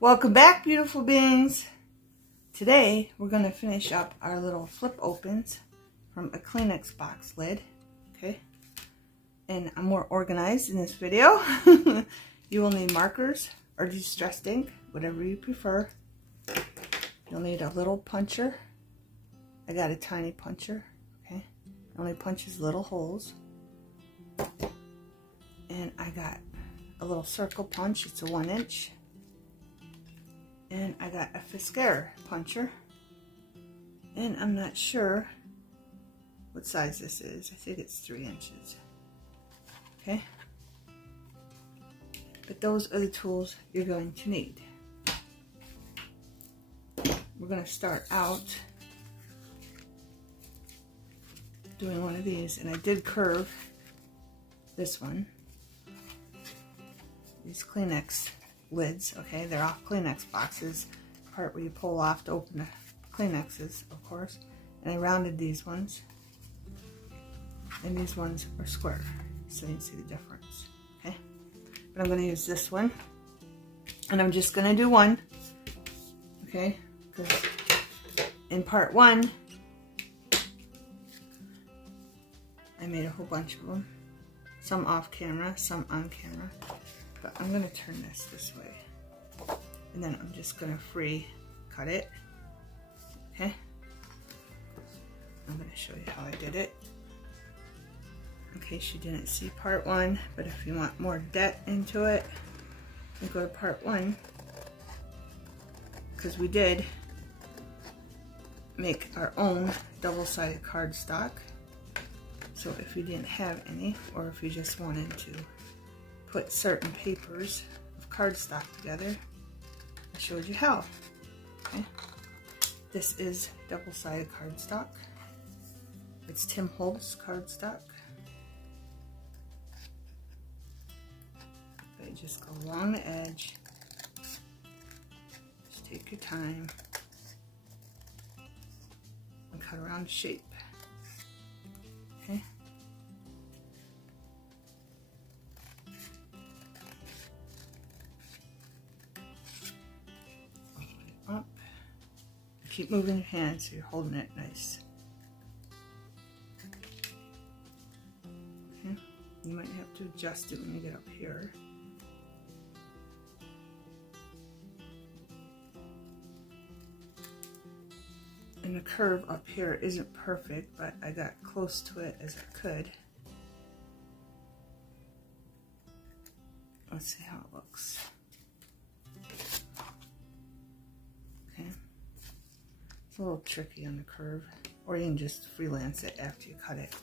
Welcome back, beautiful beings. Today we're going to finish up our little flip opens from a Kleenex box lid. Okay, and I'm more organized in this video. You will need markers or distressed ink, whatever you prefer. You'll need a little puncher. I got a tiny puncher. Okay, it only punches little holes. And I got a little circle punch. It's a 1-inch. And I got a Fiskars puncher, and I'm not sure what size this is. I think it's 3 inches. Okay, but those are the tools you're going to need. We're going to start out doing one of these, and I did curve this one. These Kleenex lids, okay, they're off Kleenex boxes, part where you pull off to open the Kleenexes, of course. And I rounded these ones, and these ones are square, so you can see the difference. Okay, but I'm going to use this one, and I'm just going to do one, okay, because in part one I made a whole bunch of them, some off camera, some on camera. But I'm going to turn this way, and then I'm just going to free cut it. Okay, I'm going to show you how I did it in case you didn't see part one. But if you want more depth into it, you go to part one, because we did make our own double-sided cardstock. So if you didn't have any, or if you just wanted to put certain papers of cardstock together, I showed you how. Okay, this is double-sided cardstock. It's Tim Holtz cardstock. But just go along the edge. Just take your time and cut around the shape. Okay. Up. Keep moving your hands so you're holding it nice. Okay. You might have to adjust it when you get up here. And the curve up here isn't perfect, but I got close to it as I could. Let's see how it looks. It's a little tricky on the curve, or you can just freelance it after you cut it.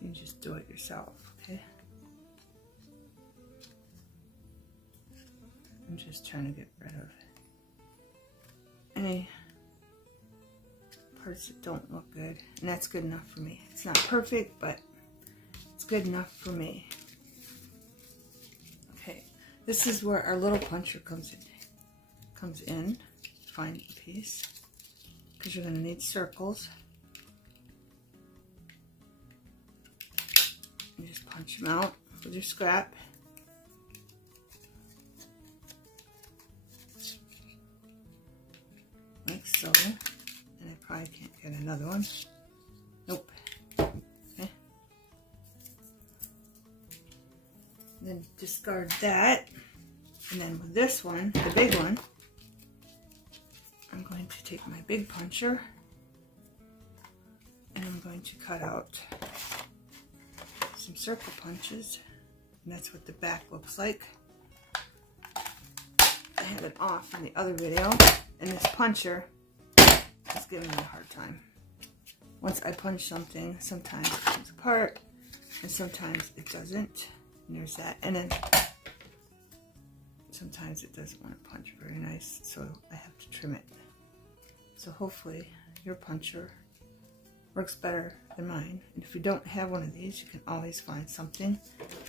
You can just do it yourself, okay? I'm just trying to get rid of any parts that don't look good, and that's good enough for me. It's not perfect, but it's good enough for me. Okay, this is where our little puncher comes in. Find the piece, because you're going to need circles. You just punch them out with your scrap. Like so. And I probably can't get another one. Nope. Okay. Then discard that. And then with this one, the big one, I'm going to take my big puncher, and I'm going to cut out some circle punches, and that's what the back looks like. I had it off in the other video, and this puncher is giving me a hard time. Once I punch something, sometimes it comes apart, and sometimes it doesn't, and there's that. And then sometimes it doesn't want to punch very nice, so I have to trim it. So hopefully your puncher works better than mine. And if you don't have one of these, you can always find something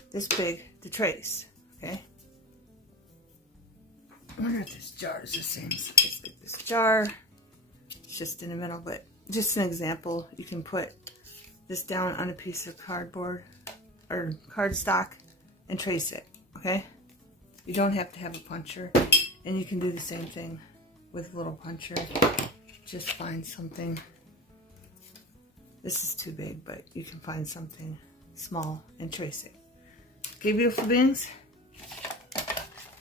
this big to trace, okay? I wonder if this jar is the same size as this jar. It's just in the middle, but just an example, you can put this down on a piece of cardboard or cardstock and trace it, okay? You don't have to have a puncher. And you can do the same thing with little puncher. Just find something. This is too big, but you can find something small and trace it. Okay, beautiful beings.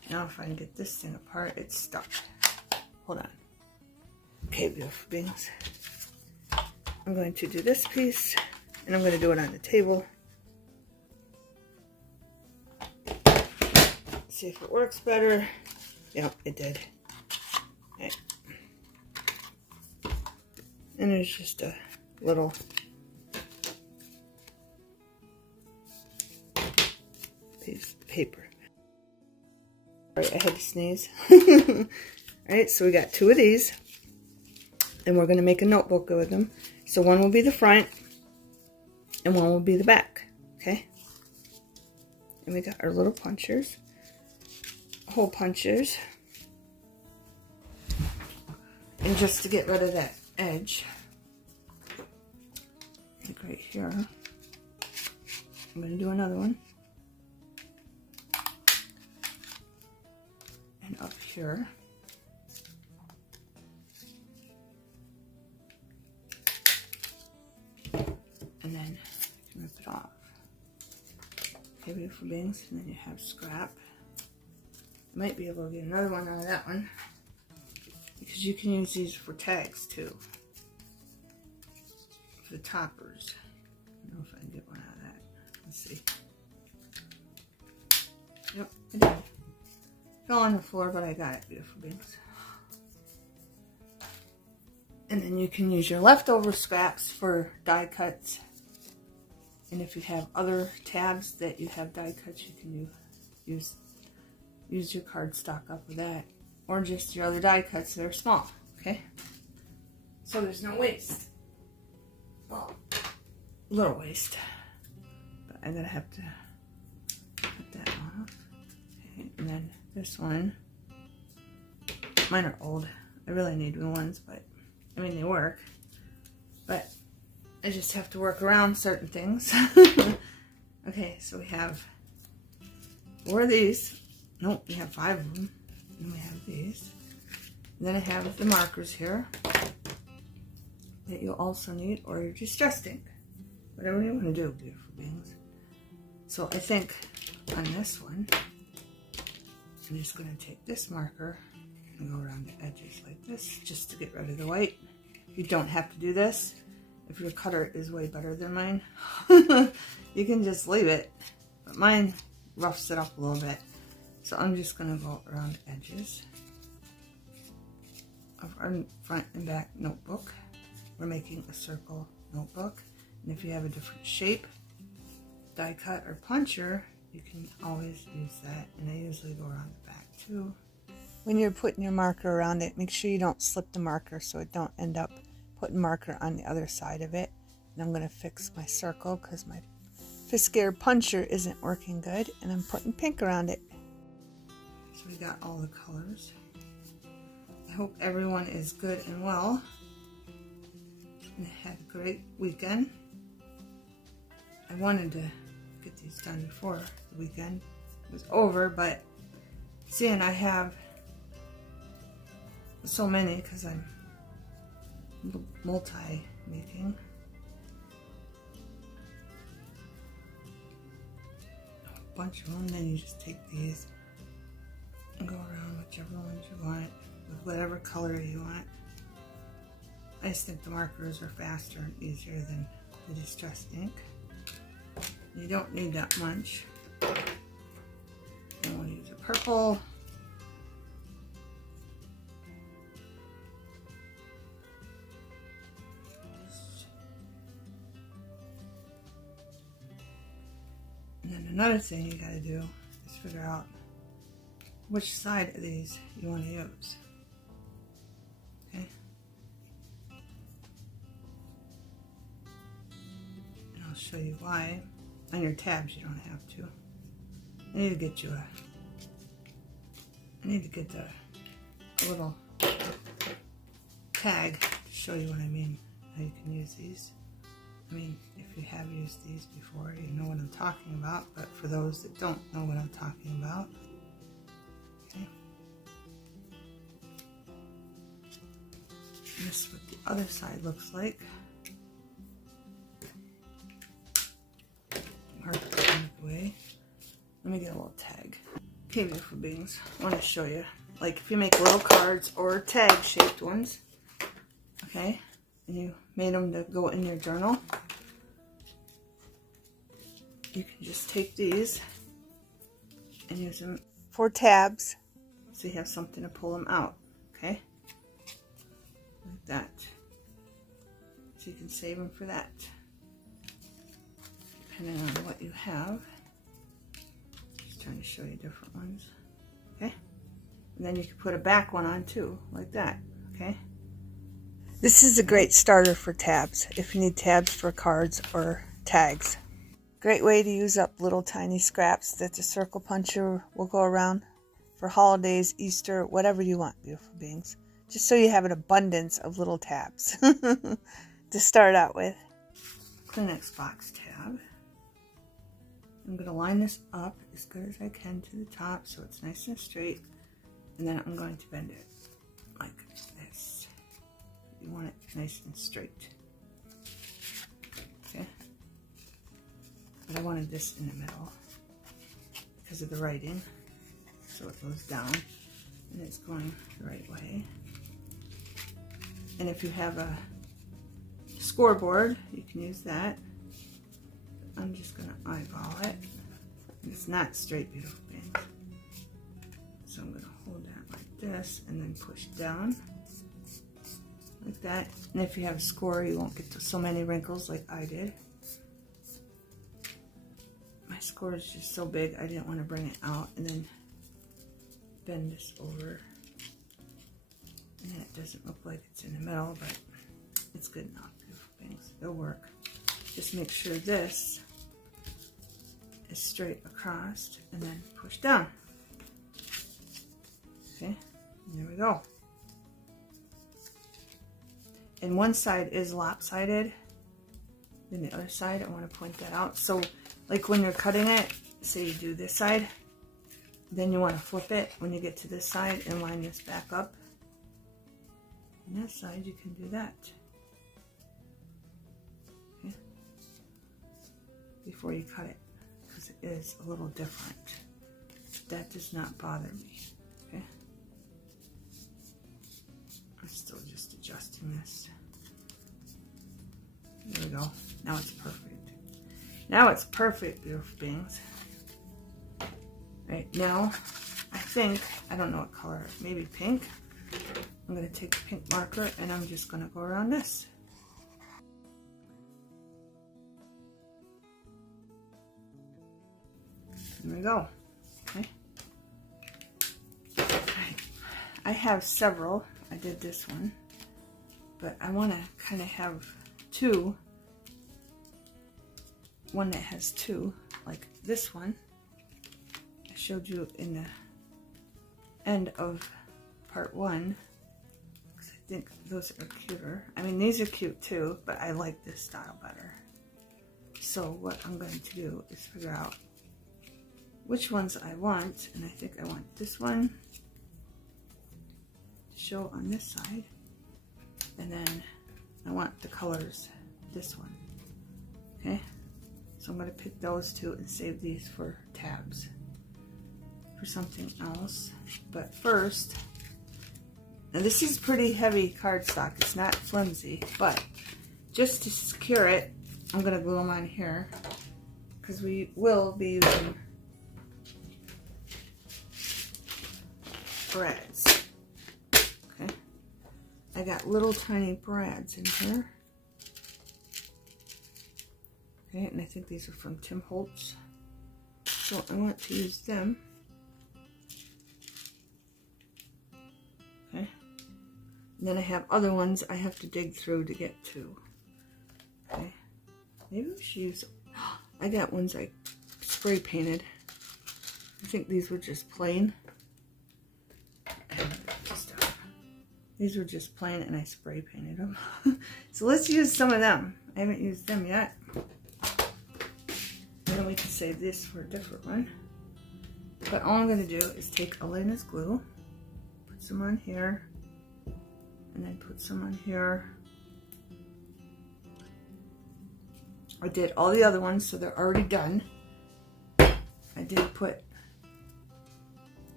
Now if I can get this thing apart, it's stuck. Hold on. Okay, beautiful beings. I'm going to do this piece, and I'm going to do it on the table. See if it works better. Yep, it did. Okay. And there's just a little piece of paper. Alright, I had to sneeze. Alright, so we got 2 of these. And we're going to make a notebook with them. So one will be the front, and one will be the back. Okay? And we got our little punchers. Hole punchers. And just to get rid of that edge, like right here, I'm going to do another one. And up here. And then you can rip it off. Okay, beautiful beings. And then you have scrap. You might be able to get another one out of that one, because you can use these for tags too. For the toppers. I don't know if I can get one out of that. Let's see. Yep, I did. Fell on the floor, but I got it, beautiful beings. And then you can use your leftover scraps for die cuts. And if you have other tabs that you have die cuts, you can use your cardstock up with that. Or just your other die cuts that are small, okay? So there's no waste. Well, a little waste. But I'm gonna have to cut that off. Okay, and then this one. Mine are old. I really need new ones, but I mean they work. But I just have to work around certain things. Okay, so we have 4 of these. Nope, we have 5 of them. And we have these. And then I have the markers here that you'll also need, or your distress ink. Whatever you want to do, beautiful beings. So I think on this one, I'm just going to take this marker and go around the edges like this, just to get rid of the white. You don't have to do this. If your cutter is way better than mine, you can just leave it. But mine roughs it up a little bit. So I'm just going to go around the edges of our front and back notebook. We're making a circle notebook. And if you have a different shape, die cut or puncher, you can always use that. And I usually go around the back too. When you're putting your marker around it, make sure you don't slip the marker so it don't end up putting marker on the other side of it. And I'm going to fix my circle because my Fiskars puncher isn't working good. And I'm putting pink around it. So we got all the colors. I hope everyone is good and well. And had a great weekend. I wanted to get these done before the weekend was over, but seeing I have so many because I'm multi-making. A bunch of them, then you just take these and go around whichever ones you want with whatever color you want. I just think the markers are faster and easier than the distress ink. You don't need that much. And we'll use a purple. And then another thing you gotta do is figure out which side of these you want to use. Okay? And I'll show you why. On your tabs you don't have to. I need to get a little tag to show you what I mean, how you can use these. I mean, if you have used these before, you know what I'm talking about, but for those that don't know what I'm talking about, okay. this is what the other side looks like. Mark it out of the way. Let me get a little tag. Okay, beautiful beings, I want to show you. Like if you make little cards or tag shaped ones, okay, and you made them to go in your journal, you can just take these and use them for tabs so you have something to pull them out, okay, like that. So you can save them for that, depending on what you have. Just trying to show you different ones, okay. And then you can put a back one on too, like that, okay? This is a great starter for tabs, if you need tabs for cards or tags. Great way to use up little tiny scraps that the circle puncher will go around for holidays, Easter, whatever you want, beautiful beings. Just so you have an abundance of little tabs to start out with. Kleenex box tab. I'm going to line this up as good as I can to the top so it's nice and straight. And then I'm going to bend it like this. You want it nice and straight. Okay? But I wanted this in the middle because of the writing. So it goes down and it's going the right way. And if you have a scoreboard, you can use that. I'm just going to eyeball it. It's not straight, beautiful beings. So I'm going to hold that like this and then push down like that. And if you have a score, you won't get so many wrinkles like I did. My score is just so big, I didn't want to bring it out and then bend this over. And then it doesn't look like it's in the middle, but it's good enough, beautiful things. It'll work. Just make sure this is straight across and then push down. Okay, there we go. And one side is lopsided, then the other side, I want to point that out. So like when you're cutting it, say you do this side, then you want to flip it when you get to this side and line this back up. And that side you can do that. Okay. Before you cut it, because it is a little different. That does not bother me. Okay. I'm still just adjusting this. There we go. Now it's perfect. Now it's perfect, beautiful beings. Right now, I think, I don't know what color, maybe pink. I'm going to take a pink marker and I'm just going to go around this. There we go. Okay. I have several. I did this one, but I want to kind of have two. One that has two, like this one. I showed you in the end of part one, because I think those are cuter. I mean, these are cute too, but I like this style better. So what I'm going to do is figure out which ones I want, and I think I want this one to show on this side, and then I want the colors, this one. Okay, so I'm going to pick those two and save these for tabs for something else. But first, now this is pretty heavy cardstock, it's not flimsy, but just to secure it, I'm going to glue them on here because we will be using brads. Okay, I got little tiny brads in here. Okay, and I think these are from Tim Holtz, so I want to use them. Okay, and then I have other ones I have to dig through to get to. Okay, maybe we should use, I got ones I spray painted. I think these were just plain. These were just plain and I spray painted them. So let's use some of them. I haven't used them yet. And then we can save this for a different one. But all I'm going to do is take Elena's glue, put some on here, and then put some on here. I did all the other ones, so they're already done. I did put,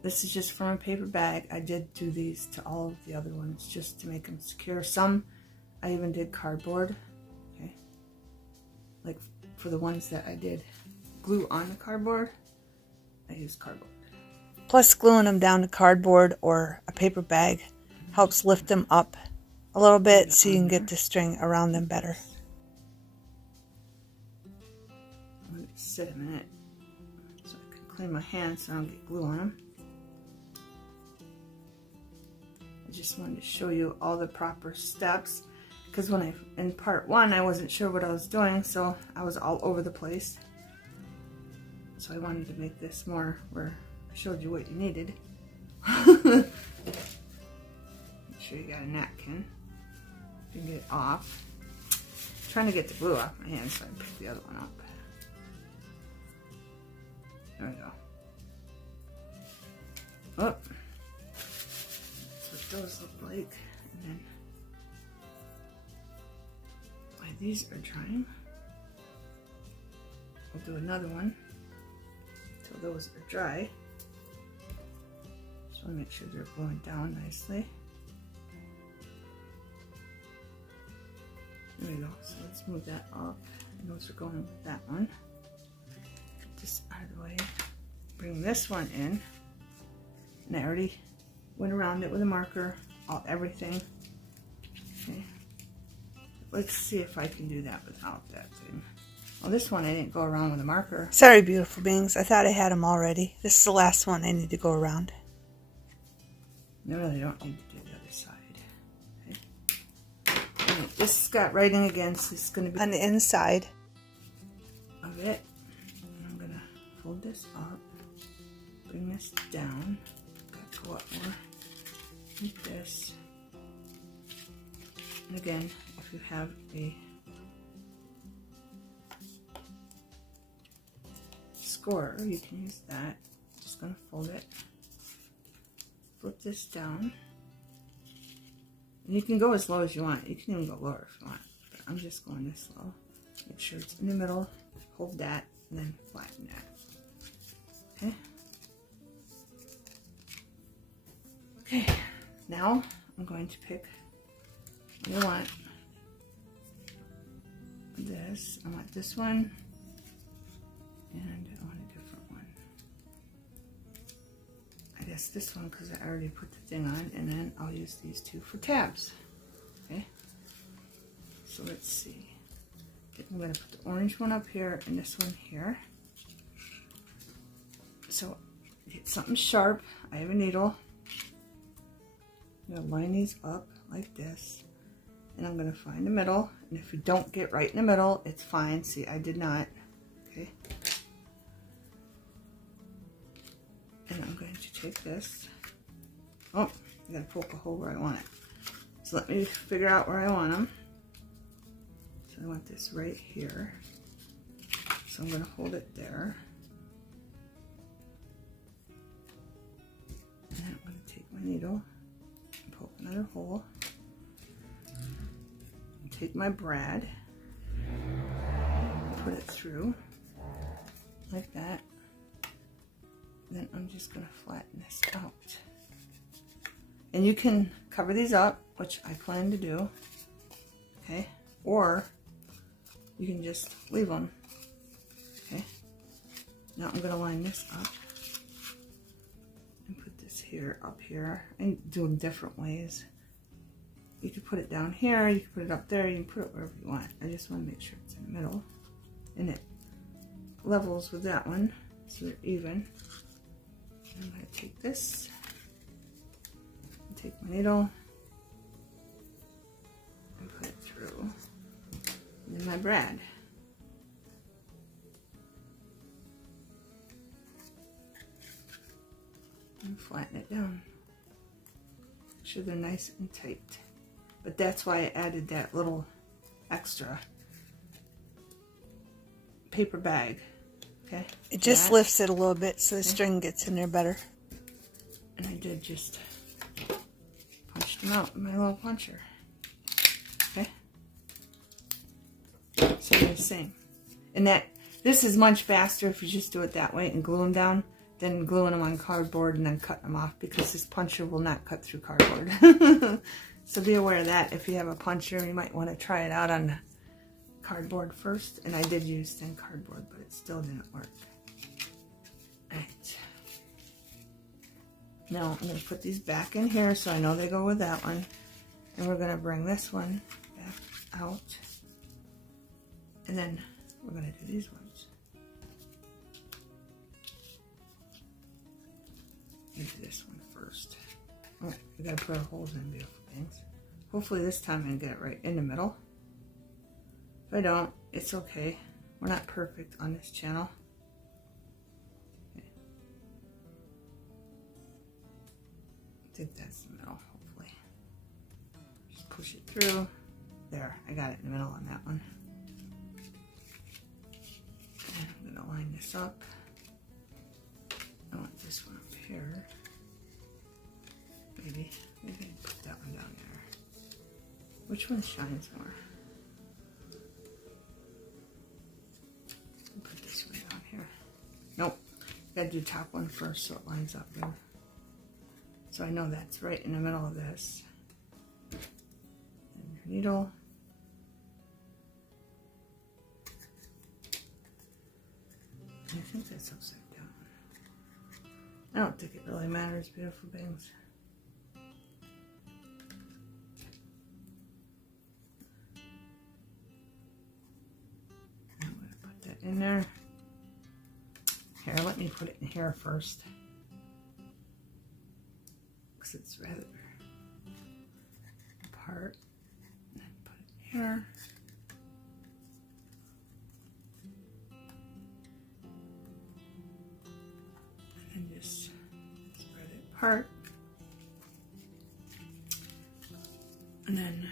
this is just from a paper bag. I did do these to all of the other ones just to make them secure. Some I even did cardboard, okay? Like for the ones that I did glue on the cardboard, I used cardboard. Plus gluing them down to cardboard or a paper bag helps lift them up a little bit so you can get the string around them better. Let me sit a minute so I can clean my hands so I don't get glue on them. I just wanted to show you all the proper steps because when in part one I wasn't sure what I was doing, so I was all over the place. So I wanted to make this more where I showed you what you needed. Make sure you got a napkin. You can get it off. I'm trying to get the glue off my hand so I can pick the other one up. There we go. Oh, that's what those look like. And then while these are drying, we'll do another one until those are dry. Just want to make sure they're going down nicely. There we go. So let's move that up. And those are going with that one. Get this out of the way. Bring this one in. And I already went around it with a marker, everything. Okay. Let's see if I can do that without that thing. Well, this one I didn't go around with a marker. Sorry, beautiful beings. I thought I had them already. This is the last one I need to go around. I really don't need to do the other side. Okay. And this has got writing again, so it's going to be on the inside of it. And I'm going to fold this up, bring this down. Got to go up more like this. And again, if you have a scorer, you can use that. Just going to fold it, flip this down, and you can go as low as you want. You can even go lower if you want, but I'm just going this low. Make sure it's in the middle, hold that, and then flatten that. Okay. Okay, now I'm going to pick what I want. This, I want this one, and I want a different one. I guess this one because I already put the thing on, and then I'll use these two for tabs. Okay, so let's see. I'm going to put the orange one up here and this one here. So get something sharp. I have a needle. I'm going to line these up like this, and I'm going to find the middle. And if you don't get right in the middle, it's fine. See, I did not. Okay. And I'm going to take this. Oh, I got to poke a hole where I want it. So let me figure out where I want them. So I want this right here. So I'm going to hold it there. And then I'm going to take my needle and poke another hole. And take my brad and put it through like that. Then I'm just going to flatten this out. And you can cover these up, which I plan to do, okay? Or you can just leave them, okay? Now I'm going to line this up and put this here, up here, and do them different ways. You can put it down here, you can put it up there, you can put it wherever you want. I just want to make sure it's in the middle. And it levels with that one, so they're even. I'm going to take this, and take my needle, and put it through, and then my brad. And flatten it down. Make sure they're nice and tight. But that's why I added that little extra paper bag. Okay. It just lifts it a little bit so the string gets in there better. And I did just punch out with my little puncher. Okay. So they're the same. And this is much faster if you just do it that way and glue them down than gluing them on cardboard and then cutting them off, because this puncher will not cut through cardboard. So be aware of that. If you have a puncher, you might want to try it out on cardboard first. And I did use thin cardboard, but it still didn't work. Alright. Now I'm going to put these back in here so I know they go with that one. And we're going to bring this one back out. And then we're going to do these ones. Into this one first. Alright, we got to put our holes in, beautiful things. Hopefully this time I can get it right in the middle. If I don't, it's okay. We're not perfect on this channel. Okay. I think that's the middle, hopefully. Just push it through. There, I got it in the middle on that one. And I'm going to line this up. I want this one up here. Maybe put that one down there. Which one shines more? Put this one down here. Nope. Gotta do top one first so it lines up good. So I know that's right in the middle of this. And your needle. I think that's upside down. I don't think it really matters, beautiful things. I'm going to put that in there. Here, let me put it in here first. Because it's rather apart. And then put it here. And just spread it apart. And then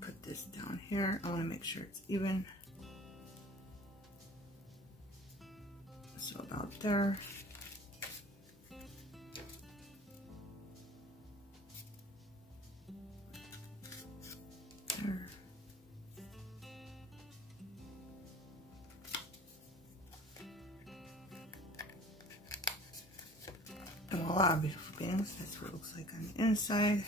put this down here. I want to make sure it's even. So about there. There. And voila, beautiful beings. That's what it looks like on the inside.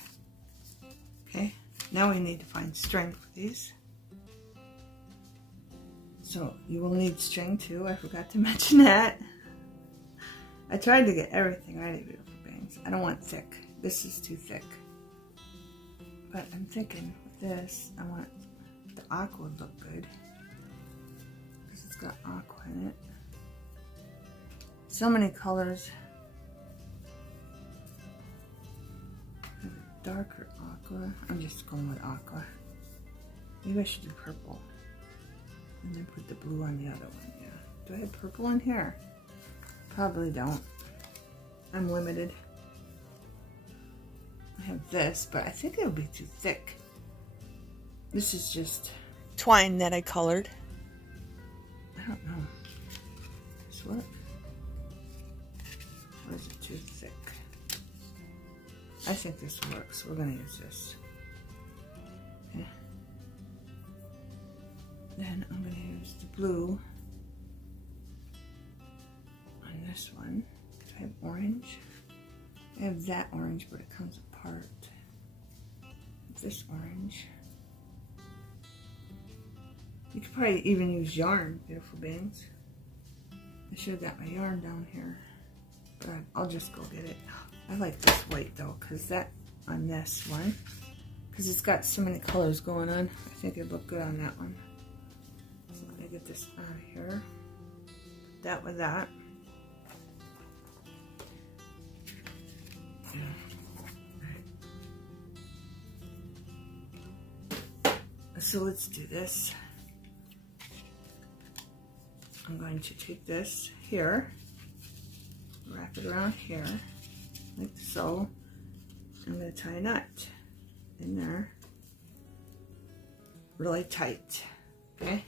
Okay, now we need to find string for these. So you will need string too. I forgot to mention that. I tried to get everything ready, beautiful beings. I don't want thick. This is too thick. But I'm thinking with this, I want the aqua to look good. Because it's got aqua in it. So many colors. Darker aqua. I'm just going with aqua. Maybe I should do purple. And then put the blue on the other one, yeah. Do I have purple in here? Probably don't. I'm limited. I have this, but I think it would be too thick. This is just twine that I colored. I don't know. This work? Or is it too thick? I think this works. We're going to use this. Okay. Then I'm going to use the blue on this one. I have orange. I have that orange, but it comes apart. This orange. You could probably even use yarn, beautiful beings. I should have got my yarn down here, but I'll just go get it. I like this white though, because that on this one, because it's got so many colors going on. I think it'd look good on that one. So let me get this out of here. Put that with that. So let's do this. I'm going to take this here, wrap it around here, like so. I'm going to tie a knot in there, really tight, okay?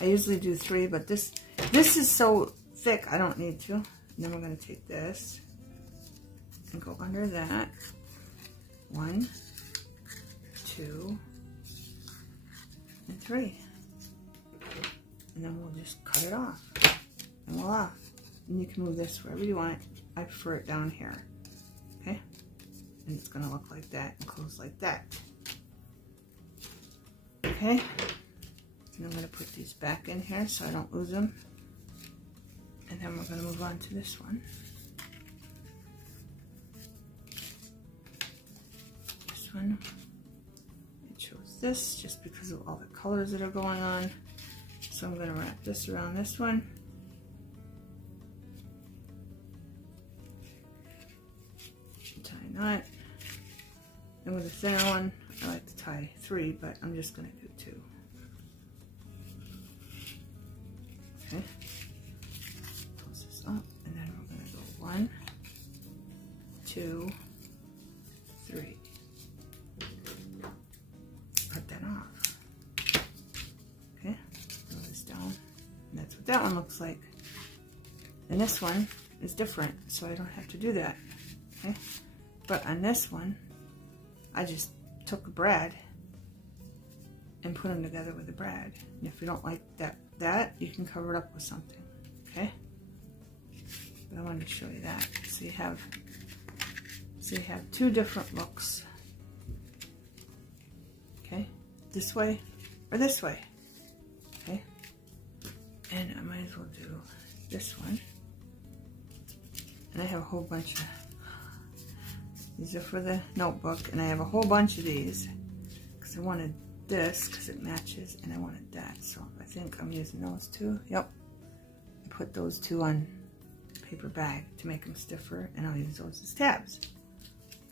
I usually do 3, but this is so thick I don't need to. And then we're going to take this, and go under that. 1, 2, and 3. And then we'll just cut it off. And voila. And you can move this wherever you want. I prefer it down here. Okay? And it's going to look like that and close like that. Okay? And I'm going to put these back in here so I don't lose them. And then we're going to move on to this one. This one, it shows this just because of all the colors that are going on. So I'm going to wrap this around this one. Tie a knot. And with the thinner one, I like to tie 3, but I'm just going to do 2. Okay. Close this up, and then we're going to go 1, 2, 3. Cut that off. Okay. Throw this down. And that's what that one looks like. And this one is different, so I don't have to do that. Okay. But on this one, I just took a brad and put them together with a brad. And if you don't like that, you can cover it up with something. Okay. But I wanted to show you that. So you have 2 different looks. Okay. This way or this way. Okay. And I might as well do this one. And I have a whole bunch of, these are for the notebook, and I have a whole bunch of these because I wanted this because it matches, and I wanted that, so I think I'm using those 2. Yep. I put those 2 on paper bag to make them stiffer, and I'll use those as tabs.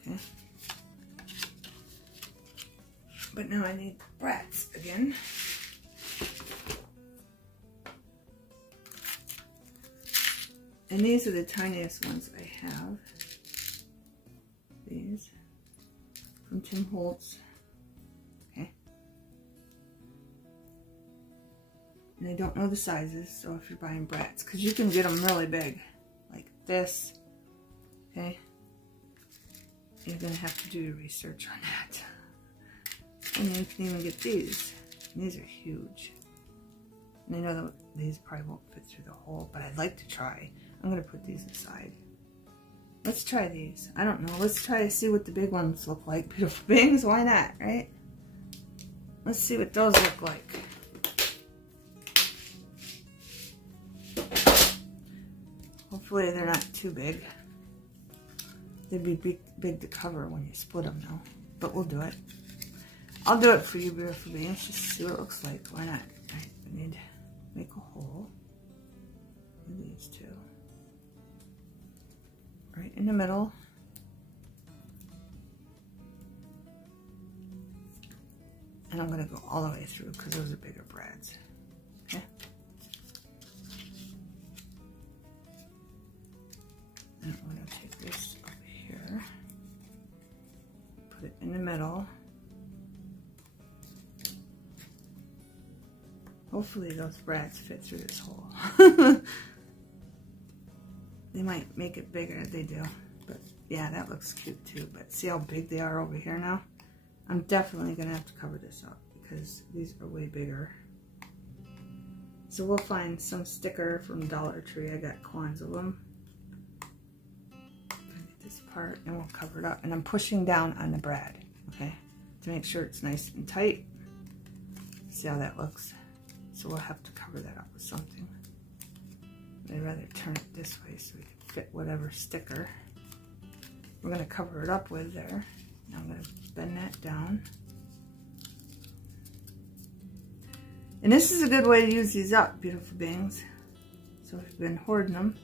Okay. But now I need brats again. And these are the tiniest ones I have. These from Tim Holtz. Okay. And I don't know the sizes, so if you're buying brats, because you can get them really big, like this. Okay. You're going to have to do your research on that. And you can even get these. And these are huge. And I know that these probably won't fit through the hole, but I'd like to try. I'm going to put these aside. Let's try these. I don't know. Let's try to see what the big ones look like. Beautiful Beings, why not, right? Let's see what those look like. Hopefully they're not too big. They'd be big to cover when you split them though. But we'll do it. I'll do it for you, Beautiful Beings, just to see what it looks like. Why not? Right, we need to make a hole with these 2. Right in the middle. And I'm going to go all the way through because those are bigger brads. Okay. And I'm going to take this over here, put it in the middle. Hopefully those brads fit through this hole. They might make it bigger, they do. But yeah, that looks cute too. But see how big they are over here now? I'm definitely gonna have to cover this up because these are way bigger. So we'll find some sticker from Dollar Tree. I got quans of them. Get this part and we'll cover it up. And I'm pushing down on the brad, okay? To make sure it's nice and tight. See how that looks? So we'll have to cover that up with something. I'd rather turn it this way so we can fit whatever sticker we're going to cover it up with there. Now I'm going to bend that down. And this is a good way to use these up, Beautiful Beings. So if you've been hoarding them,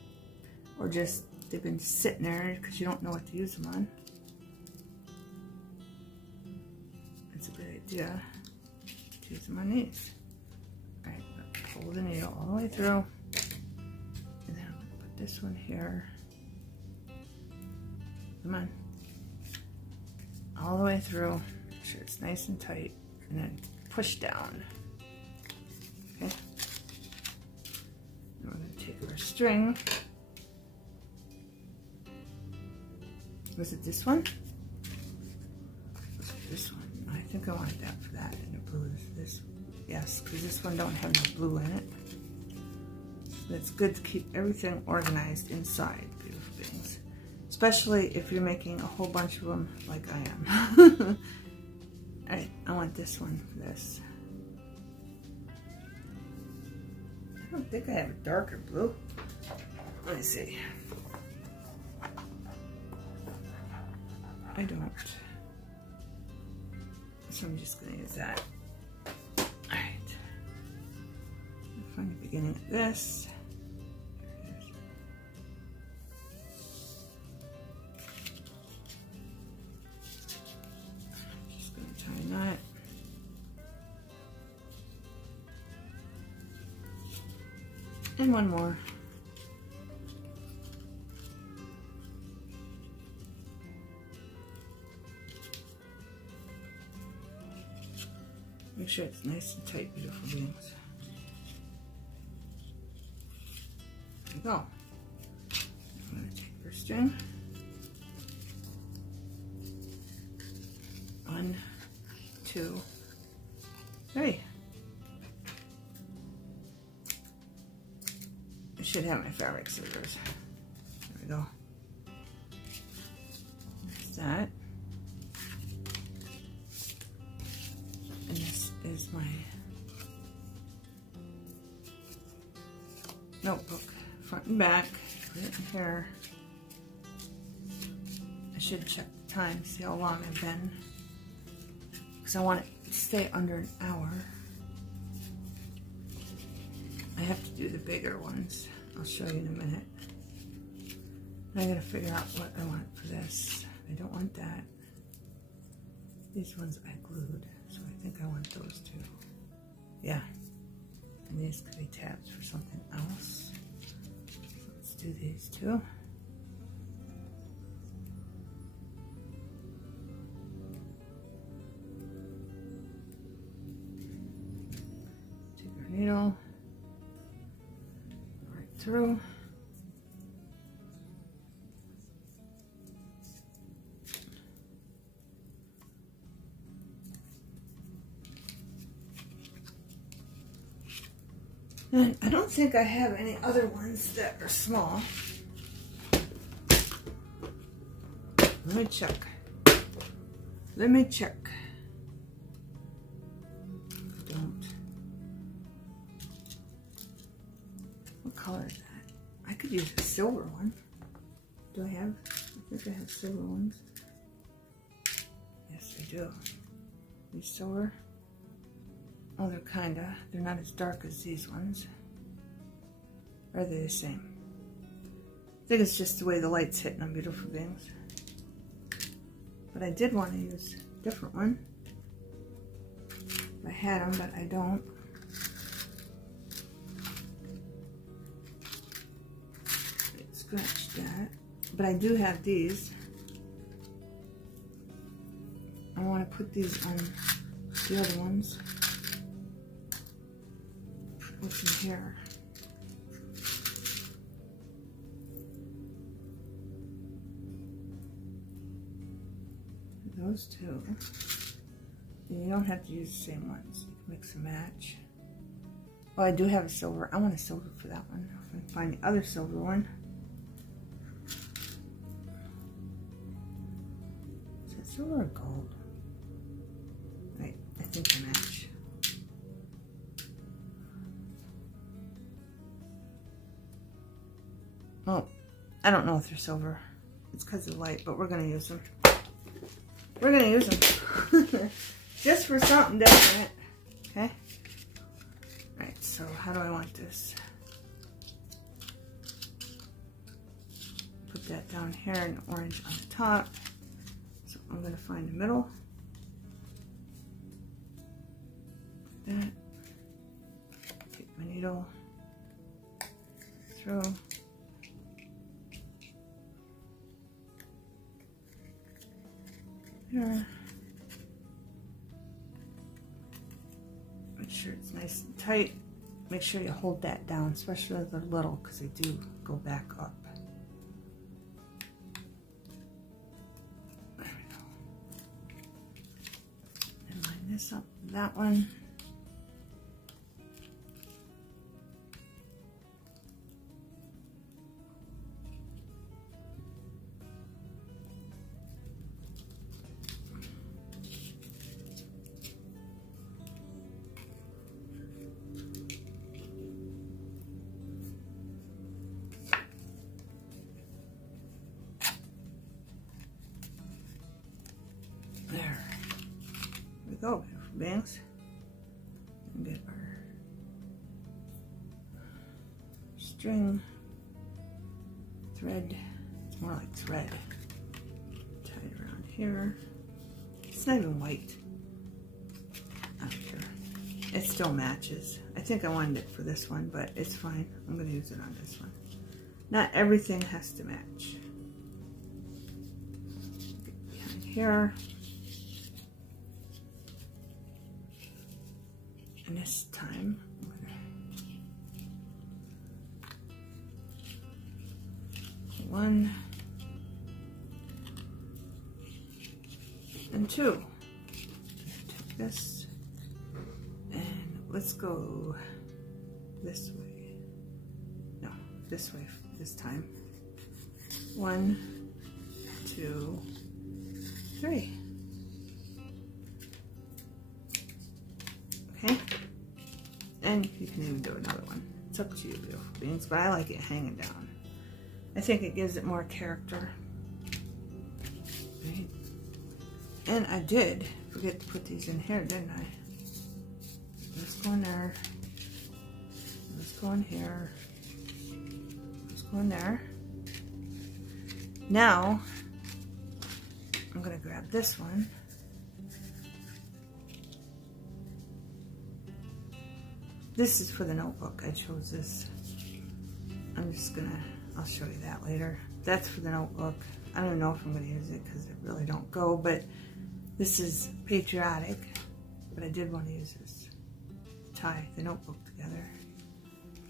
or just they've been sitting there because you don't know what to use them on, it's a good idea to use them on these. Alright, pull the needle all the way through. And then I'm going to put this one here. Come on. All the way through. Make sure it's nice and tight. And then push down. Okay. Then we're going to take our string. Was it this one? Was it this one? I think I wanted that for that, and the blue is this. Yes, because this one don't have no blue in it. But it's good to keep everything organized inside, beautiful beings. Especially if you're making a whole bunch of them like I am. Alright, I want this one for this. I don't think I have a darker blue. Let me see. I don't. So I'm just going to use that. Alright. Find the beginning of this. Just going to tie that. And one more. Make sure it's nice and tight, beautiful beings. There we go. I'm going to take your string. 1, 2, 3. I should have my fabric scissors. There we go. There's that. And this is my notebook, front and back. Put it in here. I should check the time, see how long I've been, because I want it to stay under an hour. I have to do the bigger ones. I'll show you in a minute. I gotta figure out what I want for this. I don't want that. These ones I glued, so I think I want those two. Yeah. And these could be tabs for something else. So let's do these two. Take our needle. Right through. And I don't think I have any other ones that are small. Let me check. Let me check. I don't. What color is that? I could use a silver one. Do I have? I think I have silver ones. Yes, I do. These silver. Oh, they're not as dark as these ones. Or are they the same? I think it's just the way the light's hitting them, beautiful beings. But I did want to use a different one. I had them, but I don't. Scratch that. But I do have these. I want to put these on the other ones. What's in here? Those two. And you don't have to use the same ones. You can mix and match. Oh, I do have a silver. I want a silver for that one. I'm going to find the other silver one. Is it silver or gold? Right, I think they match. Oh, I don't know if they're silver. It's because of the light, but we're going to use them. We're going to use them. Just for something different. Okay? Alright, so how do I want this? Put that down here and orange on the top. So I'm going to find the middle. Like that. Take my needle. Through. Here. Make sure it's nice and tight. Make sure you hold that down, especially if they're little, because they do go back up. this up that one. There we go, beautiful bangs. And get our string, thread, it's more like thread, tied around here. It's not even white. I don't care. It still matches. I think I wanted it for this one, but it's fine. I'm going to use it on this one. Not everything has to match. Get behind here. And this time, I'm gonna 1 and 2. Take this and let's go this way. No, this way this time. 1, 2, 3. Okay, and you can even do another one. It's up to you, beautiful beings, but I like it hanging down. I think it gives it more character. Right? And I did forget to put these in here, didn't I? Let's go in there. Let's go in here. Let's go in there. Now, I'm gonna grab this one. This is for the notebook. I chose this. I'm just gonna, I'll show you that later. That's for the notebook. I don't know if I'm gonna use it because it really don't go, but this is patriotic. But I did want to use this to tie the notebook together.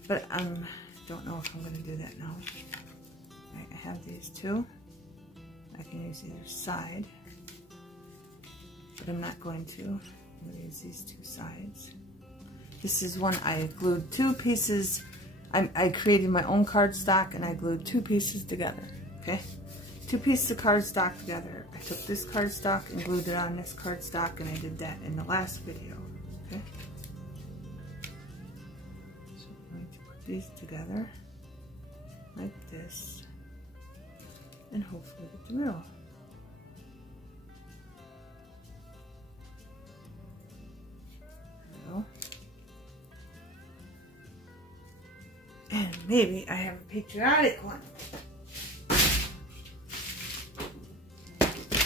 But I don't know if I'm gonna do that now. Right, I have these two. I can use either side, but I'm not going to. I'm gonna use these two sides. This is one I glued 2 pieces. I created my own cardstock and I glued 2 pieces together, okay? 2 pieces of cardstock together. I took this cardstock and glued it on this cardstock, and I did that in the last video, okay? So I'm going to put these together like this and hopefully get the middle. There we go. And maybe I have a patriotic one.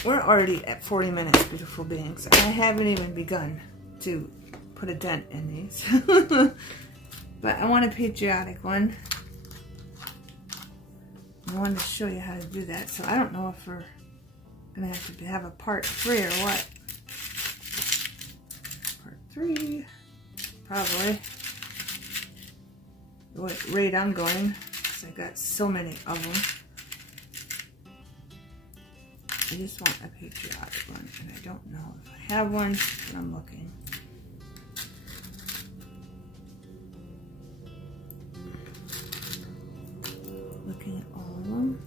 We're already at 40 minutes, beautiful beings. I haven't even begun to put a dent in these. But I want a patriotic one. I wanted to show you how to do that. So I don't know if we're going to have a part 3 or what. Part 3. Probably. What rate I'm going, because I got so many of them. I just want a patriotic one, and I don't know if I have one, but I'm looking. Looking at all of them.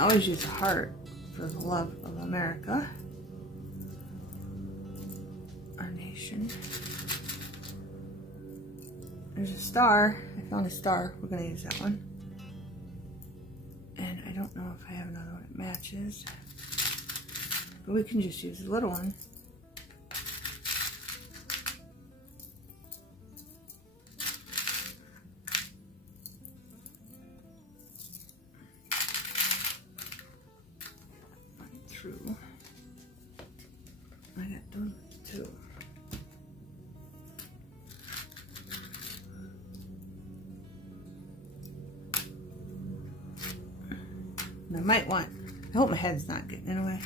I always use a heart for the love of America, our nation. There's a star. I found a star. We're going to use that one. And I don't know if I have another one that matches. But we can just use the little one. Through. I got those 2. And I might want, I hope my head's not getting in the way,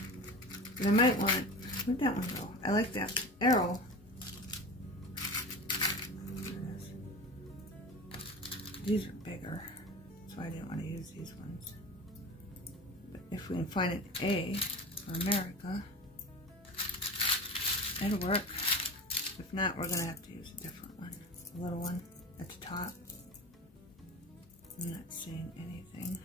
but I might want, where'd that one go? I like that arrow. These are bigger, so I didn't want to use these ones. But if we can find an A, for America. It'll work. If not, we're gonna have to use a different one. A little one at the top. I'm not seeing anything.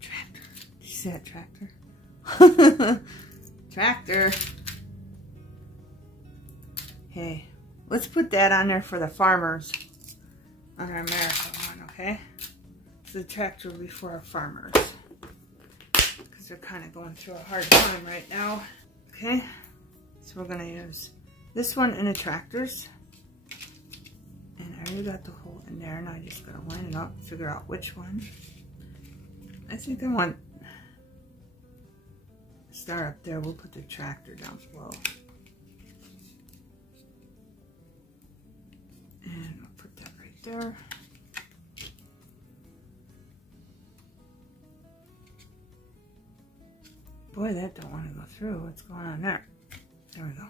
Tractor. Did you see that tractor? Tractor. Okay, let's put that on there for the farmers on our America one, okay? So the tractor will be for our farmers because they're kind of going through a hard time right now. Okay, so we're going to use this one in the tractors. And I already got the hole in there. Now I just got to line it up, figure out which one. I think I want the star up there. We'll put the tractor down below. And I'll put that right there. Boy, that don't want to go through. What's going on there? There we go.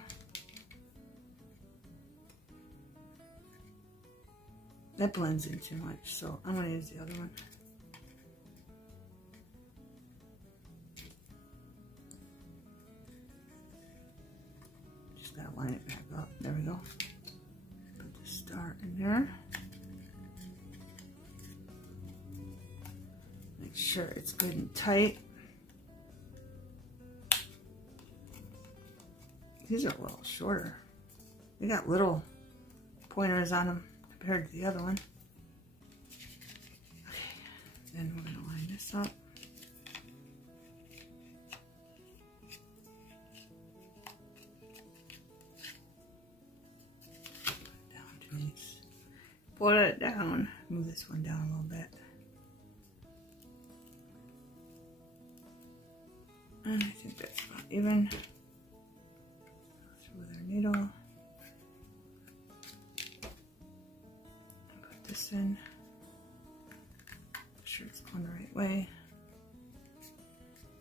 That blends in too much, so I'm going to use the other one. Just got to line it back up. There we go. Put the star in there. Make sure it's good and tight. These are a little shorter. They got little pointers on them compared to the other one. Okay, then we're going to line this up. Put it down, Denise. Put it down. Move this one down a little bit. And I think that's about even. With our needle, put this in, make sure it's going the right way.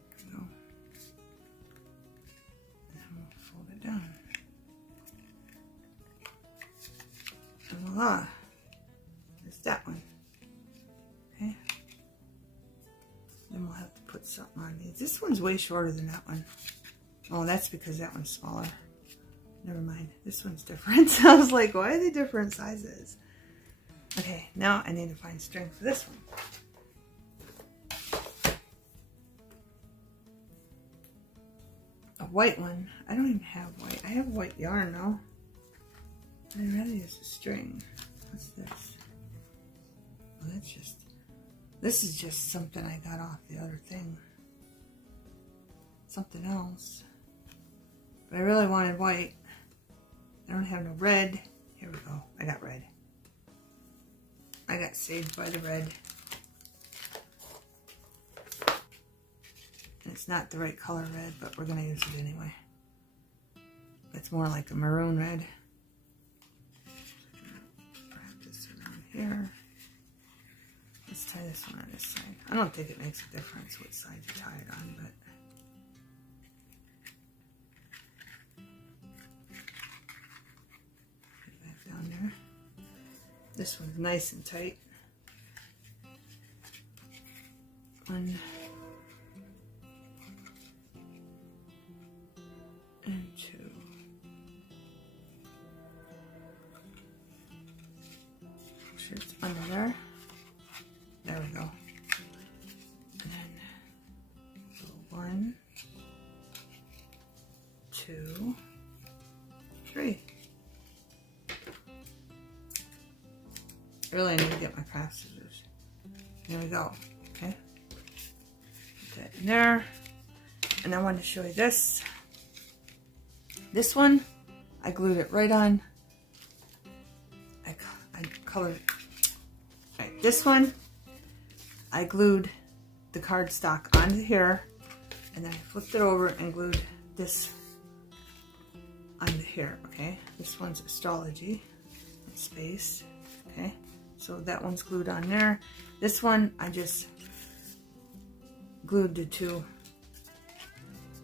There we go. And then we'll fold it down. And voila, there's that one. Okay. Then we'll have to put something on these. This one's way shorter than that one. Oh, that's because that one's smaller. Never mind, this one's different. I was like, why are they different sizes? Okay, now I need to find string for this one. A white one. I don't even have white. I have white yarn though. I'd rather use a string. What's this? Well, that's just, this is just something I got off the other thing. Something else. But I really wanted white. I don't have no red. Here we go. I got red. I got saved by the red. And it's not the right color red, but we're going to use it anyway. It's more like a maroon red. Wrap this around here. Let's tie this one on this side. I don't think it makes a difference what side you tie it on, but down there. This one's nice and tight. 1 and 2. Make sure it's under there. There we go. And then so 1, 2, 3. I really need to get my craft scissors. There we go. Okay. Put that in there. And I wanted to show you this. This one, I glued it right on. I colored it. Right, this one, I glued the cardstock onto here. And then I flipped it over and glued this onto here. Okay. This one's astrology. Space. Okay. So that one's glued on there. This one, I just glued the two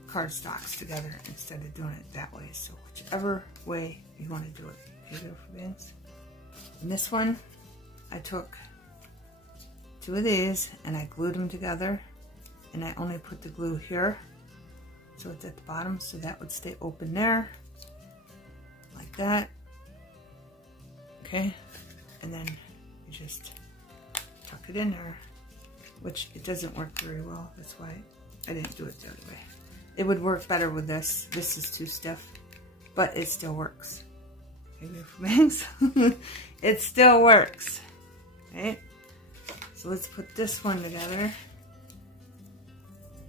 cardstocks together instead of doing it that way. So whichever way you want to do it. Okay, beautiful beans. And this one, I took 2 of these and I glued them together, and I only put the glue here so it's at the bottom, so that would stay open there like that. Okay, and then you just tuck it in there, which it doesn't work very well. That's why I didn't do it the other way. It would work better with this. This is too stiff, but it still works. Okay, beautiful bangs. It still works. Okay, so let's put this one together.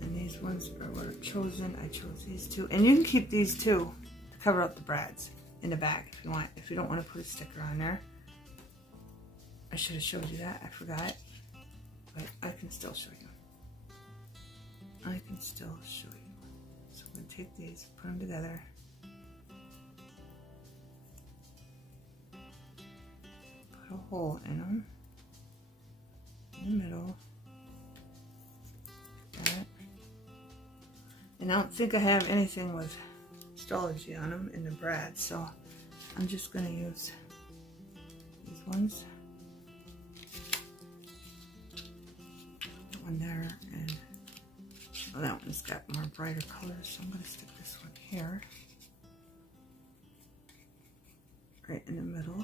And these ones are what I've chosen. I chose these 2. And you can keep these 2 to cover up the brads in the back if you want. If you don't want to put a sticker on there. I should have showed you that. I forgot. But I can still show you. I can still show you. So I'm going to take these, put them together. Put a hole in them. In the middle. That. And I don't think I have anything with Stalogy on them in the brad, so I'm just going to use these ones. That one there, and oh, that one's got more brighter colors, so I'm going to stick this one here, right in the middle,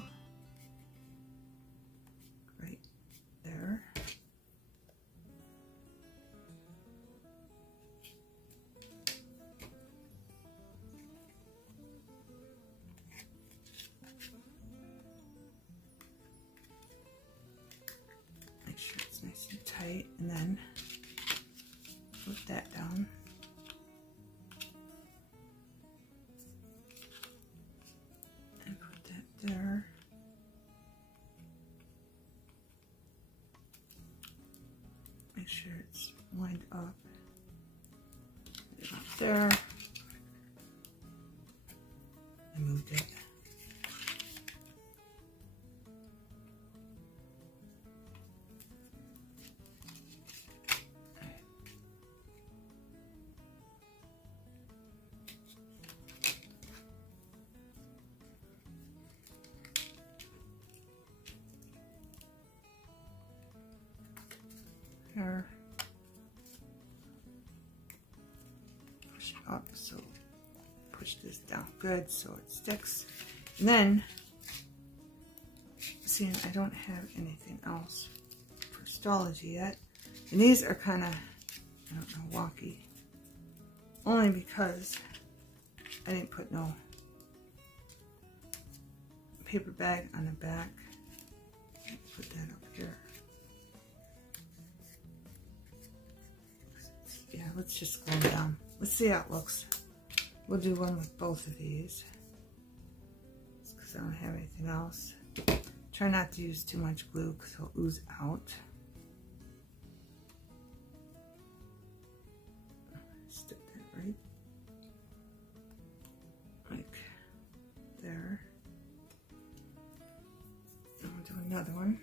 right there. Make sure it's nice and tight, and then put that down. And put that there. Make sure it's lined up. Put it up there. I moved it. Here. Push it up, so push this down good so it sticks. And then, see, I don't have anything else for Stalogy yet. And these are kind of, I don't know, wonky. Only because I didn't put no paper bag on the back. Put that up here. Yeah, let's just glue them down. Let's see how it looks. We'll do one with both of these. It's because I don't have anything else. Try not to use too much glue because it'll ooze out. Stick that right like there. And we'll do another one.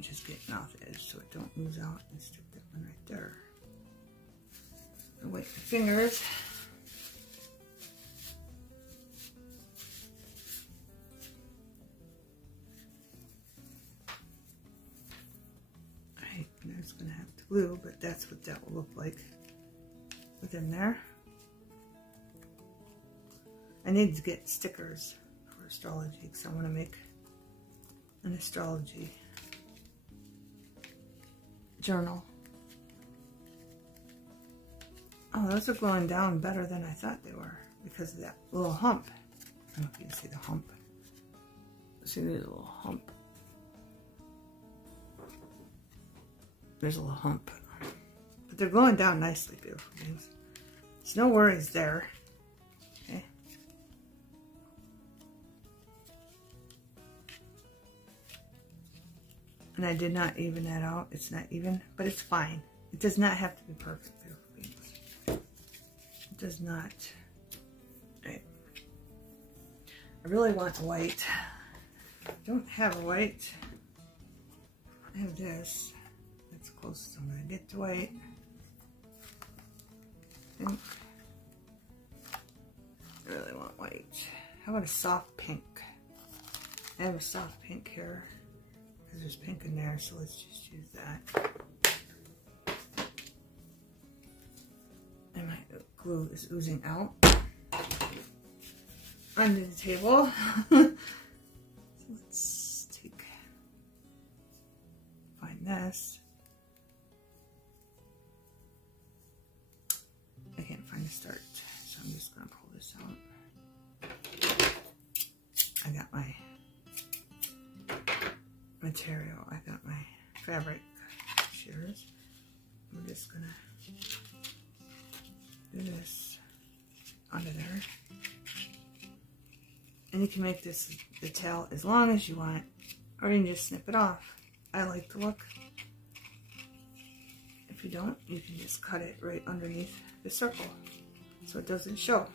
Just getting off the edge so it don't ooze out, and stick that one right there. And wipe my fingers. Alright, there's gonna have to glue, but that's what that will look like within there. I need to get stickers for Stalogy because I want to make an astrology journal. Oh, those are going down better than I thought they were because of that little hump. I don't know if you can see the hump. See, there's a little hump. There's a little hump. But they're going down nicely, beautiful things. There's no worries there. Okay. And I did not even that out. It's not even, but it's fine. It does not have to be perfect, beautiful beings. It does not. Right. I really want a white. I don't have a white. I have this. close as I'm going to get to white. I think I really want white. How about a soft pink? I have a soft pink here because there's pink in there, so let's just use that. And my glue is oozing out under the table. So let's find this. I can't find the start, so I'm just gonna pull this out. I got my material, I got my fabric shears. I'm just gonna do this under there. And you can make this the tail as long as you want, or you can just snip it off. I like the look. If you don't, you can just cut it right underneath the circle so it doesn't show.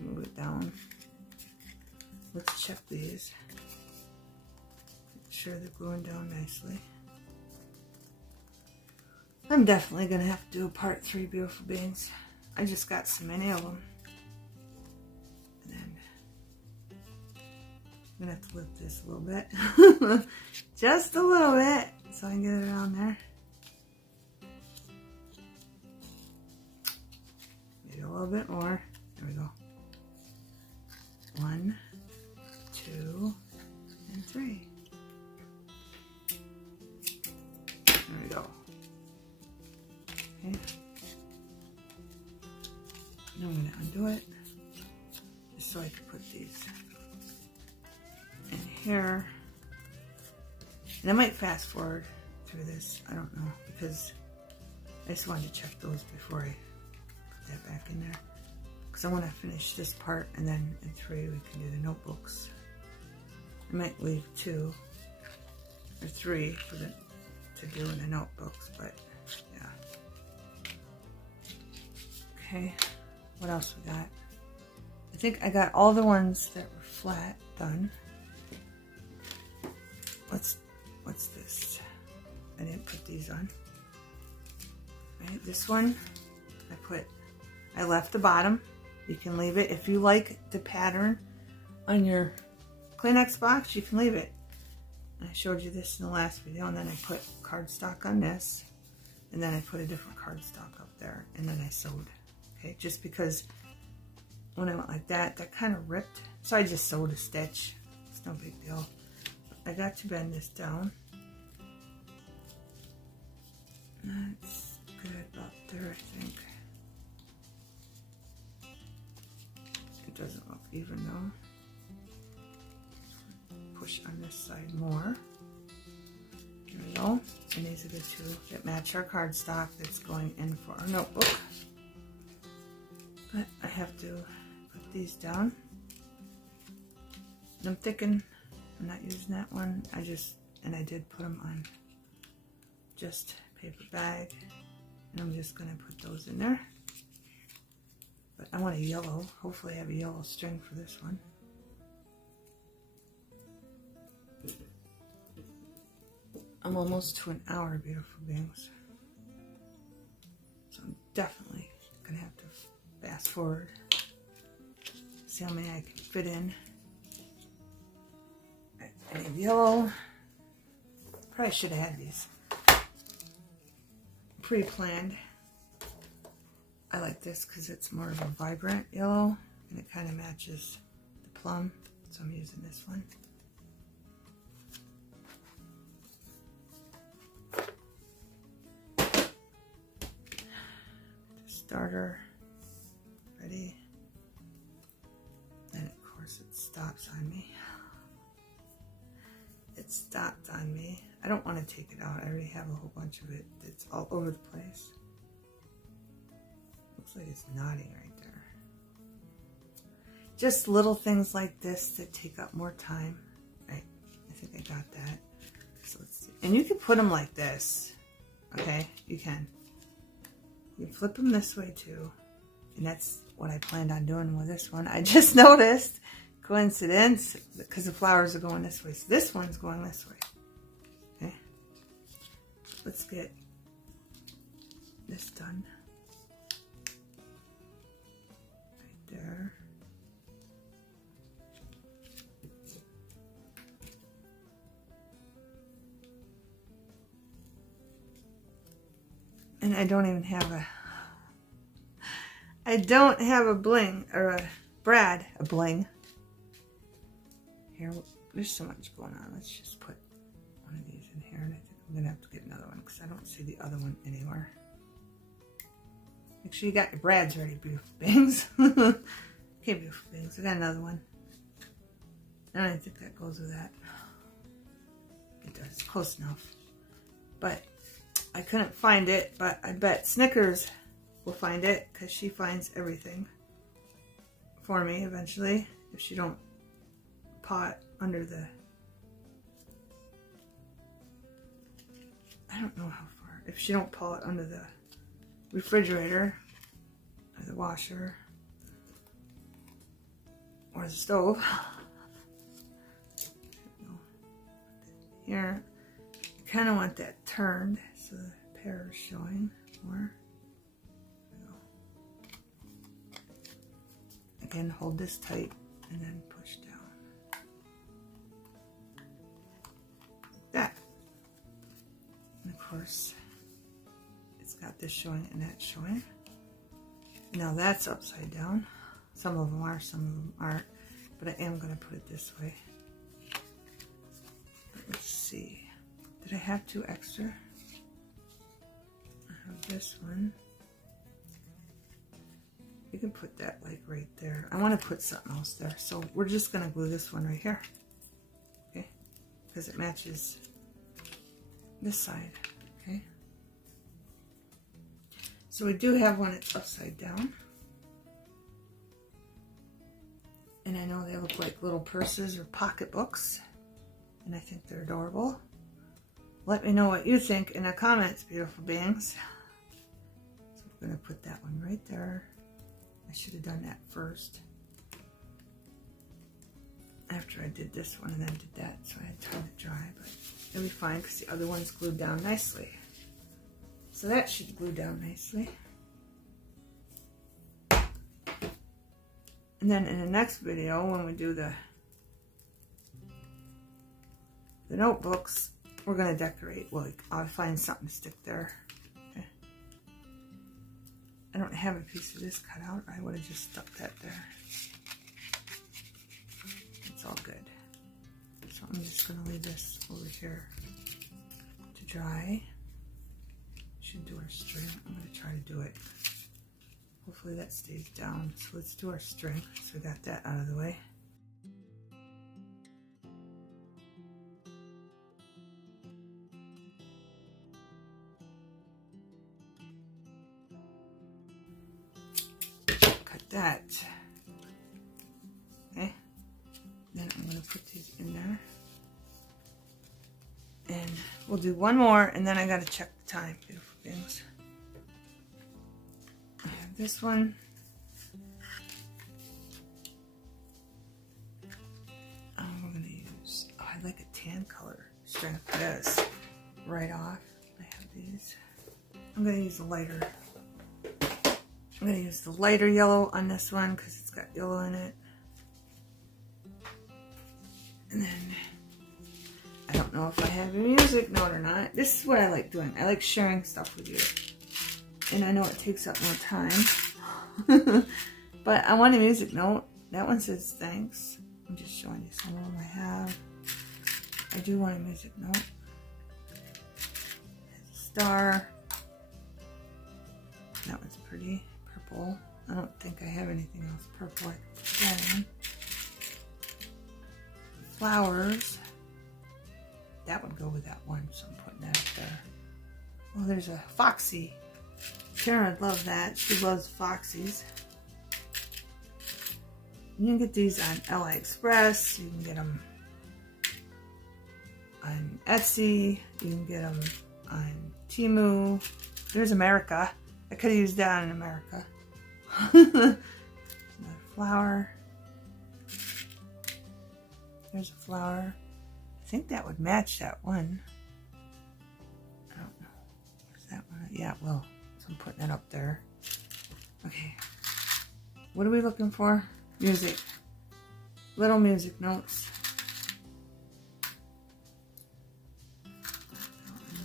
Move it down. Let's check these. Make sure they're gluing down nicely. I'm definitely going to have to do a part 3 beautiful beans. I just got so many of them. And then I'm going to have to lift this a little bit. Just a little bit so I can get it around there. Maybe a little bit more. There we go. 1, 2, and 3. There we go. Okay. Now I'm going to undo it just so I can put these in here. And I might fast forward through this. I don't know, because I just wanted to check those before I put that back in there. Because I want to finish this part, and then in 3 we can do the notebooks. I might leave 2 or 3 for to do in the notebooks, but yeah. Okay, what else we got? I think I got all the ones that were flat done. What's this? I didn't put these on. Right, this one I left the bottom. You can leave it. If you like the pattern on your Kleenex box, you can leave it. I showed you this in the last video, and then I put cardstock on this, and then I put a different cardstock up there, and then I sewed. Okay, just because when I went like that, that kind of ripped, so I just sewed a stitch. It's no big deal. I got to bend this down. That's good about there, I think. It doesn't look even though. Push on this side more. There we go. And these are the 2 that match our cardstock that's going in for our notebook. But I have to put these down. And I'm thinking I'm not using that one. I did put them on just paper bag. And I'm just going to put those in there. But I want a yellow. Hopefully I have a yellow string for this one. I'm almost to an hour, beautiful beings. So I'm definitely going to have to fast forward. See how many I can fit in. I have yellow. Probably should have had these pre-planned. I like this because it's more of a vibrant yellow and it kind of matches the plum, so I'm using this one. The starter ready, and of course it stops on me. It stopped on me. I don't want to take it out. I already have a whole bunch of it. It's all over the place. Looks like it's knotting right there. Just little things like this that take up more time. Right, I think I got that. So let's see. And you can put them like this. Okay, you can. You can flip them this way too. And that's what I planned on doing with this one. I just noticed, coincidence, because the flowers are going this way. So this one's going this way. Okay. Let's get this done. Right there. And I don't even have a bling, or a brad, a bling. Here, there's so much going on. Let's just put one of these in here, and I think I'm gonna have to get another one because I don't see the other one anywhere. Make sure you got your brads ready, beautiful beings. Okay, beautiful beings, I got another one. I don't think that goes with that. It does, close enough. But I couldn't find it, but I bet Snickers will find it because she finds everything for me eventually if she don't paw it under the, I don't know how far, if she don't paw it under the refrigerator or the washer or the stove. Here, I kind of want that turned so the pear is showing more. Again, hold this tight and then push down. Like that. And of course, it's got this showing and that showing. Now that's upside down. Some of them are, some of them aren't. But I am going to put it this way. Let's see. Did I have 2 extra? I have this one. You can put that like right there. I want to put something else there. So we're just going to glue this one right here. Okay? Because it matches this side. Okay? So we do have one that's upside down. And I know they look like little purses or pocketbooks. And I think they're adorable. Let me know what you think in the comments, beautiful beings. So we're going to put that one right there. I should have done that first. After I did this one and then did that. So I had time to dry. But it'll be fine because the other one's glued down nicely. So that should glue down nicely. And then in the next video, when we do the notebooks, we're going to decorate. Well, I'll find something to stick there. Okay. I don't have a piece of this cut out. I would have just stuck that there. It's all good. So I'm just going to leave this over here to dry. Should do our string. I'm going to try to do it. Hopefully that stays down. So let's do our string. So we got that out of the way. Cut that. Okay. Then I'm going to put these in there. And we'll do one more and then I got to check the time, beautiful things. I have this one. We're going to use, oh, I like a tan color string for this. Right off. I have these. I'm going to use the lighter. I'm going to use the lighter yellow on this one because it's got yellow in it. And then, I don't know if I have a music note or not. This is what I like doing. I like sharing stuff with you. And I know it takes up more time. But I want a music note. That one says thanks. I'm just showing you some of them I have. I do want a music note. It's a star. That one's pretty. Purple. I don't think I have anything else purple I can put that in. Flowers. That would go with that one, so I'm putting that up there. Oh, there's a Foxy. Karen would love that. She loves Foxies. You can get these on AliExpress. You can get them on Etsy. You can get them on Temu. There's America. I could have used that in America. flower. There's a flower. I think that would match that one. I don't know. Where's that one? Yeah, it will. So I'm putting it up there. Okay. What are we looking for? Music. Little music notes.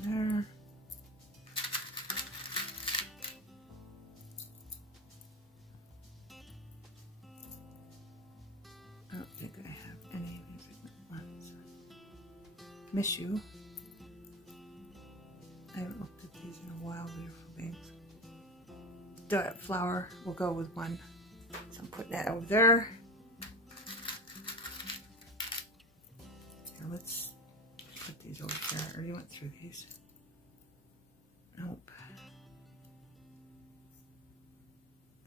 There. I don't think I have any music ones. Miss You. I haven't looked at these in a while, beautiful things. The flower will go with one. So I'm putting that over there. Here, let's put these over there. I already went through these. Nope.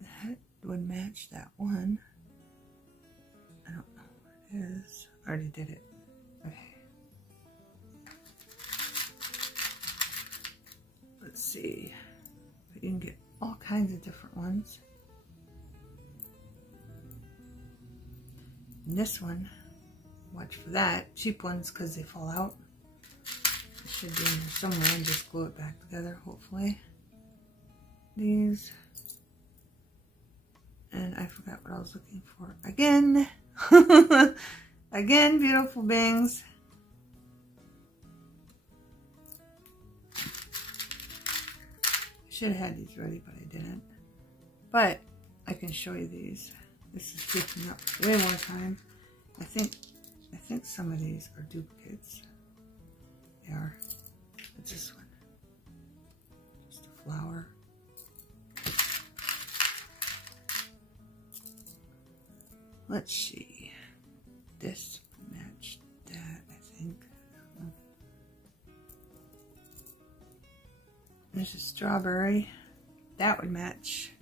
That would match that one. I don't know what it is. I already did it. Okay. Let's see. You can get all kinds of different ones. And this one, watch for that. Cheap ones because they fall out. It should be in there somewhere and just glue it back together, hopefully. These. And I forgot what I was looking for. Again. Again, beautiful beings. Should have had these ready, but I didn't. But I can show you these. This is taking up way more time. I think some of these are duplicates. They are. It's this one. Just a flower. Let's see. This matched that, I think. There's a strawberry. That would match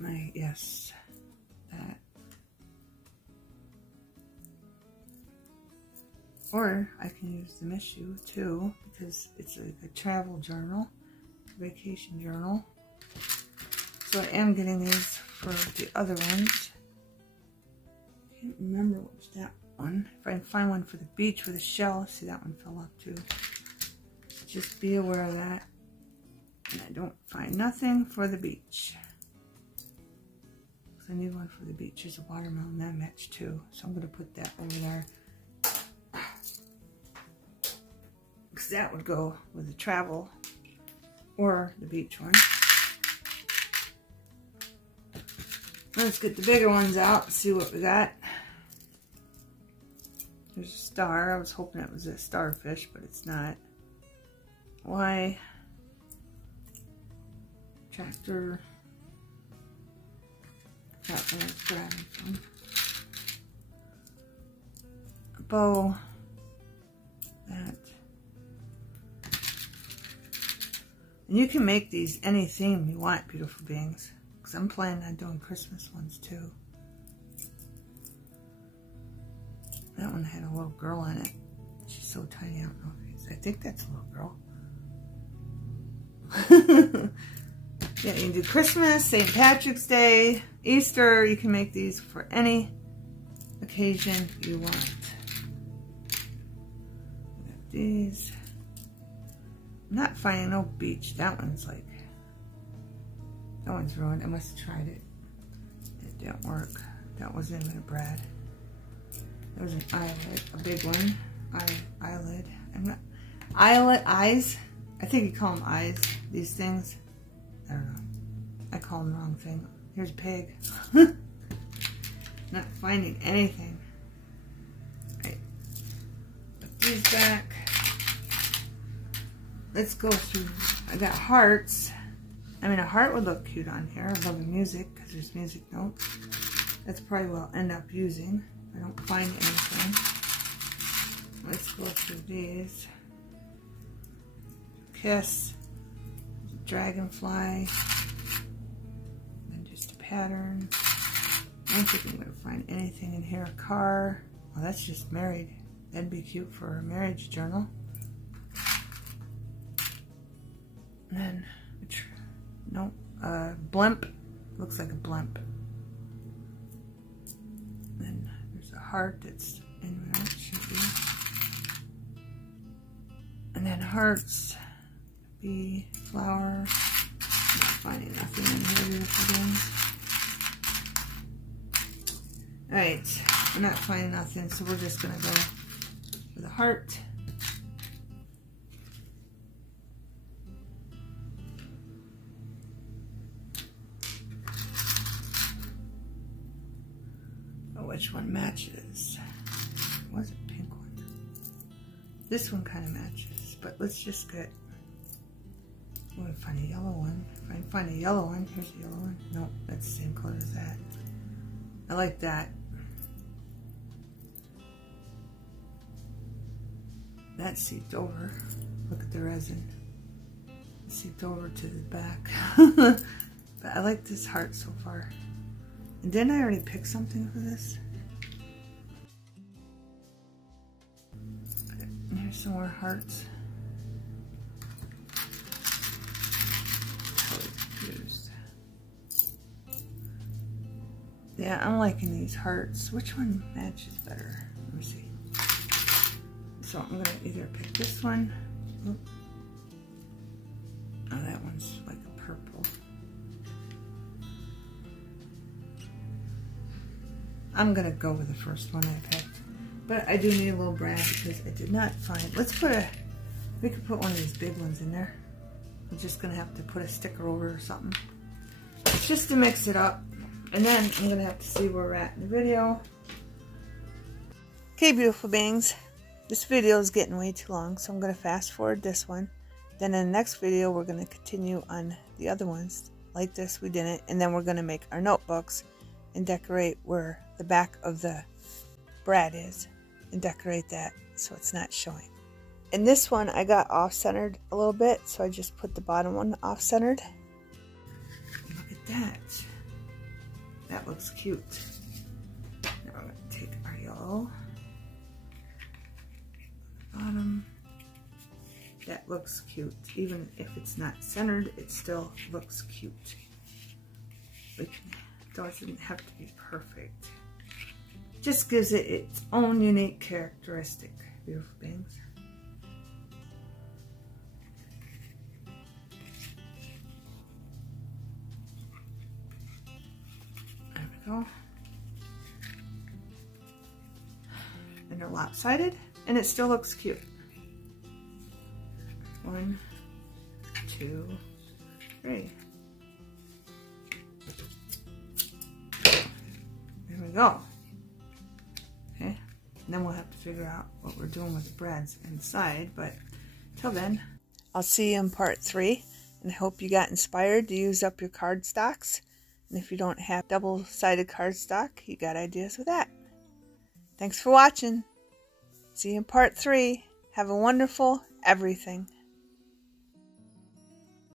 my, yes, that. Or I can use the Miss You too, because it's like a travel journal, vacation journal. So I am getting these for the other ones. I can't remember what was that one. If I can find one for the beach with a shell, see that one fell off too. Just be aware of that. And I don't find nothing for the beach. So I need one for the beach. There's a watermelon that match too. So I'm going to put that over there. Because that would go with the travel or the beach one. Let's get the bigger ones out and see what we got. There's a star. I was hoping it was a starfish, but it's not. Why? Tractor. That's where I was grabbing from. A bow. That. And you can make these any theme you want, beautiful beings. Because I'm planning on doing Christmas ones too. That one had a little girl in it. She's so tiny, I don't know if it's, I think that's a little girl. Yeah, you can do Christmas, St. Patrick's Day, Easter. You can make these for any occasion you want. Got these. I'm not finding no beach. That one's like, that one's ruined. I must have tried it. It didn't work. That wasn't even a brad. There was an eyelid, a big one. Eyelid. I'm not. Eyes. I think you call them eyes. These things. I don't know. I call them the wrong thing. Here's a pig. Not finding anything. Right. Put these back. Let's go through. I got hearts. I mean, a heart would look cute on here. I love the music because there's music notes. That's probably what I'll end up using. I don't find anything. Let's go through these. Kiss. Dragonfly. And just a pattern. I don't think I'm going to find anything in here. A car. Oh, that's just married. That'd be cute for a marriage journal. And then, no, blimp. Looks like a blimp. then there's a heart that's in where it should be. And then hearts, bee, flower. I'm not finding nothing in here, beautiful beings. Alright, we're not finding nothing, so we're just going to go for the heart. Which one matches? What's a pink one? This one kind of matches, but let's just get. I'm gonna find a yellow one. If I can find a yellow one, here's a yellow one. Nope, that's the same color as that. I like that. That seeped over. Look at the resin. It seeped over to the back. But I like this heart so far. And didn't I already pick something for this? And here's some more hearts. Totally confused. Yeah, I'm liking these hearts. Which one matches better? Let me see. So I'm gonna either pick this one. Oh, that one's like a purple. I'm gonna go with the first one I picked, but I do need a little brad because I did not find. We could put one of these big ones in there. I'm just gonna have to put a sticker over or something, just to mix it up, and then I'm gonna have to see where we're at in the video. Okay, beautiful beings, this video is getting way too long, so I'm gonna fast forward this one. Then in the next video, we're gonna continue on the other ones like this. We didn't, and then we're gonna make our notebooks and decorate where the back of the brad is and decorate that so it's not showing. In this one I got off-centered a little bit, so I just put the bottom one off-centered. Look at that. That looks cute. Now we're going to take our yellow. Bottom. That looks cute. Even if it's not centered, it still looks cute. It doesn't have to be perfect. Just gives it its own unique characteristic, beautiful beings. There we go. And they're lopsided, and it still looks cute. 1, 2, 3. There we go. Okay, and then we'll have to figure out what we're doing with the brads inside, but till then, I'll see you in part 3, and I hope you got inspired to use up your cardstocks. And if you don't have double-sided cardstock, you got ideas with that. Thanks for watching. See you in part 3. Have a wonderful everything.